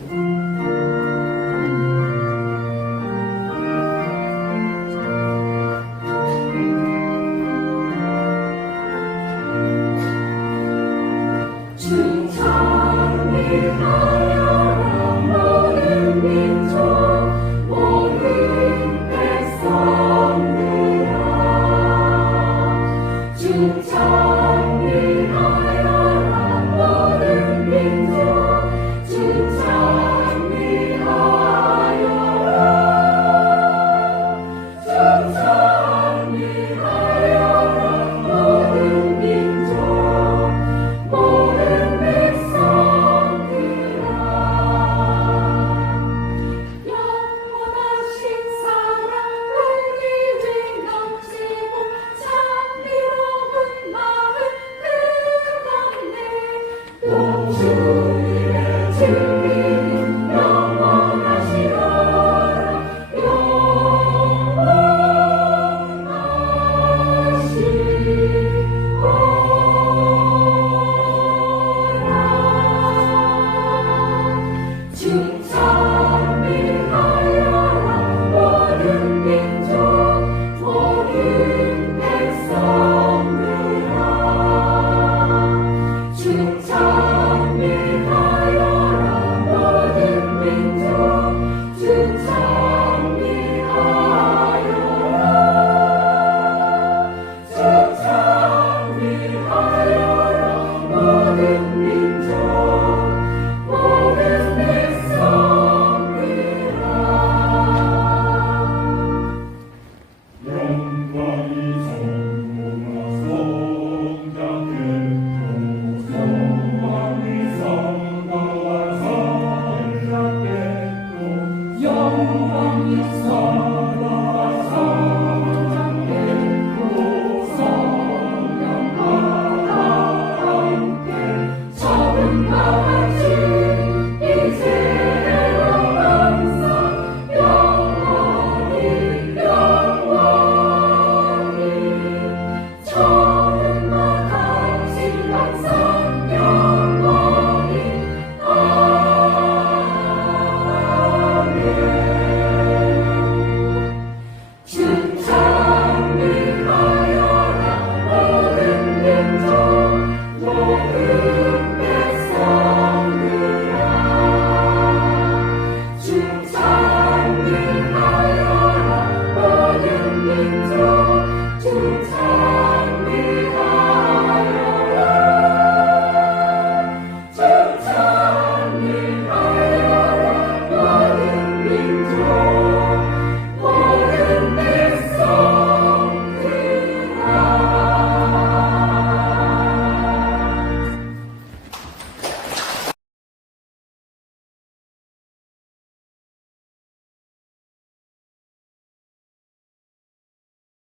주 찬미하여 너 무. song, only song.